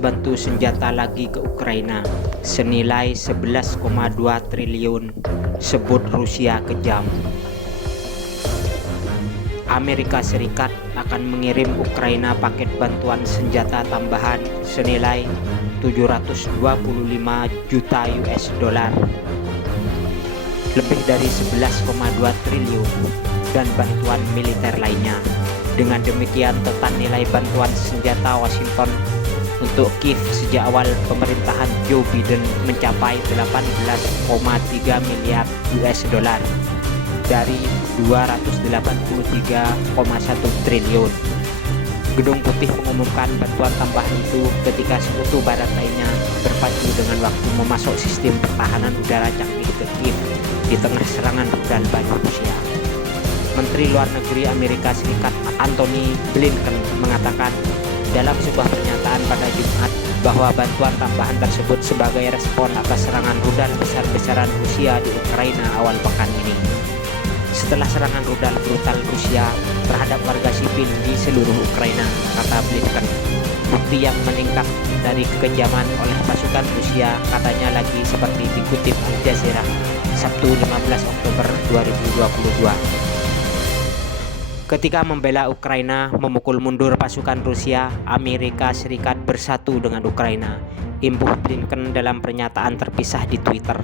bantu senjata lagi ke Ukraina senilai 11,2 triliun, sebut Rusia kejam. Amerika Serikat akan mengirim Ukraina paket bantuan senjata tambahan senilai 725 juta US dollar, lebih dari 11,2 triliun, dan bantuan militer lainnya. Dengan demikian, total nilai bantuan senjata Washington untuk Kiev sejak awal pemerintahan Joe Biden mencapai 18,3 miliar US dollar dari 283,1 triliun. Gedung Putih mengumumkan bantuan tambahan itu ketika sekutu barat lainnya berpacu dengan waktu memasok sistem pertahanan udara canggih ke Kiev di tengah serangan rudal baru Rusia. Menteri Luar Negeri Amerika Serikat Antony Blinken mengatakan dalam sebuah pernyataan pada Jumat bahwa bantuan tambahan tersebut sebagai respon atas serangan rudal besar-besaran Rusia di Ukraina awal pekan ini. Setelah serangan rudal brutal Rusia terhadap warga sipil di seluruh Ukraina, kata Blinken, bukti yang meningkat dari kekejaman oleh pasukan Rusia katanya lagi seperti dikutip Al Jazeera Sabtu 15 Oktober 2022. Ketika membela Ukraina memukul mundur pasukan Rusia, Amerika Serikat bersatu dengan Ukraina, imbuh Blinken dalam pernyataan terpisah di Twitter.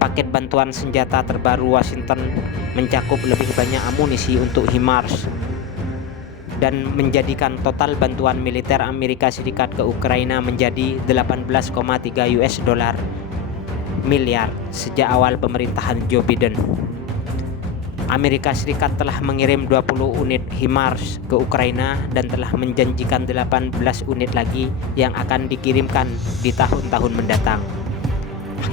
Paket bantuan senjata terbaru Washington mencakup lebih banyak amunisi untuk HIMARS dan menjadikan total bantuan militer Amerika Serikat ke Ukraina menjadi 18,3 US dollar miliar sejak awal pemerintahan Joe Biden. Amerika Serikat telah mengirim 20 unit HIMARS ke Ukraina dan telah menjanjikan 18 unit lagi yang akan dikirimkan di tahun-tahun mendatang.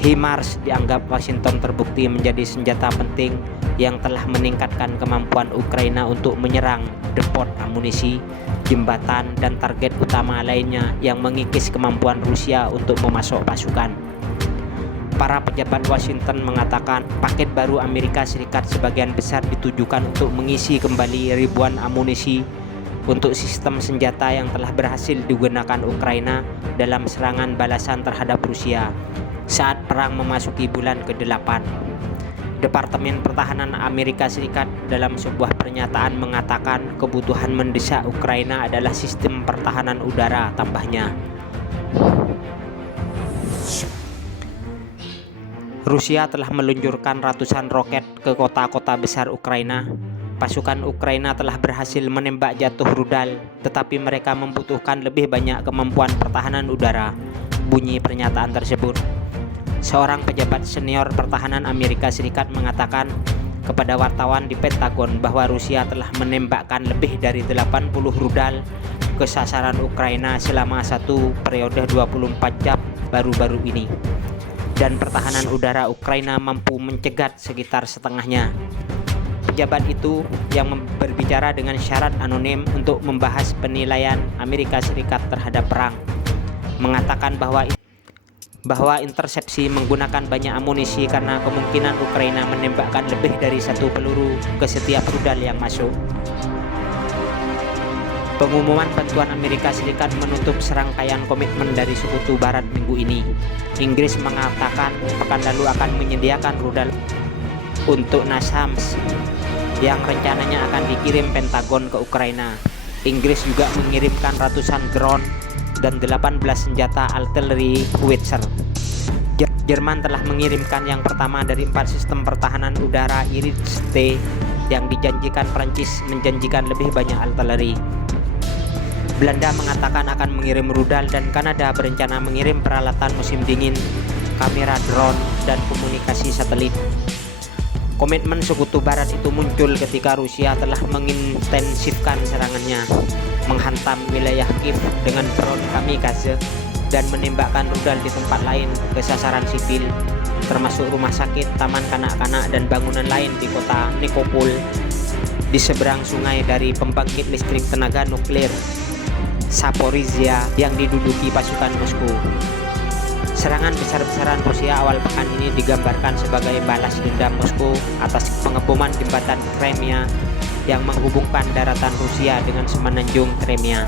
HIMARS dianggap Washington terbukti menjadi senjata penting yang telah meningkatkan kemampuan Ukraina untuk menyerang depot amunisi, jembatan, dan target utama lainnya yang mengikis kemampuan Rusia untuk memasok pasukan. Para pejabat Washington mengatakan paket baru Amerika Serikat sebagian besar ditujukan untuk mengisi kembali ribuan amunisi untuk sistem senjata yang telah berhasil digunakan Ukraina dalam serangan balasan terhadap Rusia saat perang memasuki bulan ke-8. Departemen Pertahanan Amerika Serikat dalam sebuah pernyataan mengatakan kebutuhan mendesak Ukraina adalah sistem pertahanan udara tambahnya. Rusia telah meluncurkan ratusan roket ke kota-kota besar Ukraina. Pasukan Ukraina telah berhasil menembak jatuh rudal, tetapi mereka membutuhkan lebih banyak kemampuan pertahanan udara, bunyi pernyataan tersebut. Seorang pejabat senior pertahanan Amerika Serikat mengatakan kepada wartawan di Pentagon bahwa Rusia telah menembakkan lebih dari 80 rudal ke sasaran Ukraina selama satu periode 24 jam baru-baru ini. Dan pertahanan udara Ukraina mampu mencegat sekitar setengahnya. Pejabat itu yang berbicara dengan syarat anonim untuk membahas penilaian Amerika Serikat terhadap perang, mengatakan bahwa intersepsi menggunakan banyak amunisi karena kemungkinan Ukraina menembakkan lebih dari satu peluru ke setiap rudal yang masuk. Pengumuman bantuan Amerika Serikat menutup serangkaian komitmen dari sekutu barat minggu ini. Inggris mengatakan pekan lalu akan menyediakan rudal untuk NASAMS yang rencananya akan dikirim Pentagon ke Ukraina. Inggris juga mengirimkan ratusan drone dan 18 senjata artileri howitzer. Jerman telah mengirimkan yang pertama dari 4 sistem pertahanan udara Iris-T yang dijanjikan. Prancis menjanjikan lebih banyak artileri. Belanda mengatakan akan mengirim rudal dan Kanada berencana mengirim peralatan musim dingin, kamera drone, dan komunikasi satelit. Komitmen sekutu barat itu muncul ketika Rusia telah mengintensifkan serangannya, menghantam wilayah Kiev dengan drone kamikaze dan menembakkan rudal di tempat lain ke sasaran sipil, termasuk rumah sakit, taman kanak-kanak, dan bangunan lain di kota Nikopol di seberang sungai dari pembangkit listrik tenaga nuklir Zaporizhia yang diduduki pasukan Moskow. Serangan besar-besaran Rusia awal pekan ini digambarkan sebagai balas dendam Moskow atas pengeboman jembatan Crimea yang menghubungkan daratan Rusia dengan semenanjung Crimea.